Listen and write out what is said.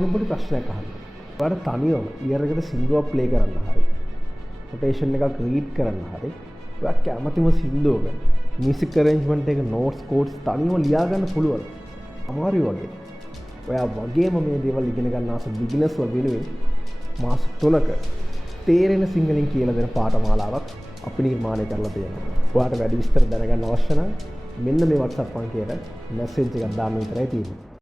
භාවනාවේ පොඩි ප්‍රශ්නයක් අහන්න. ඔයාලට තනියම ඉයර් එකට සින්දුවක් ප්ලේ කරන්න හරි. කොටේෂන් එකක් රීඩ් කරන්න හරි. ඔයා කැමතිම සින්දුවක මියුසික් අරේන්ජ්මන්ට් එක නෝට්ස් කෝඩ්ස් තනියම ලියා ගන්න පුළුවන්. අමාරුයි වගේ. ඔයා වගේම මේ දේවල් ඉගෙන ගන්න ආස බිග්නර්ස් වෙනුවෙන් මාස 3ක තේරෙන සිංහලෙන් කියලා දෙන පාඨමාලාවක් අපි නිර්මාණය කරලා තියෙනවා. ඔයාට වැඩි විස්තර දැනගන්න අවශ්‍ය නම් මෙන්න මේ WhatsApp අංකයට මැසේජ් එකක් දාන්න විතරයි තියෙන්නේ.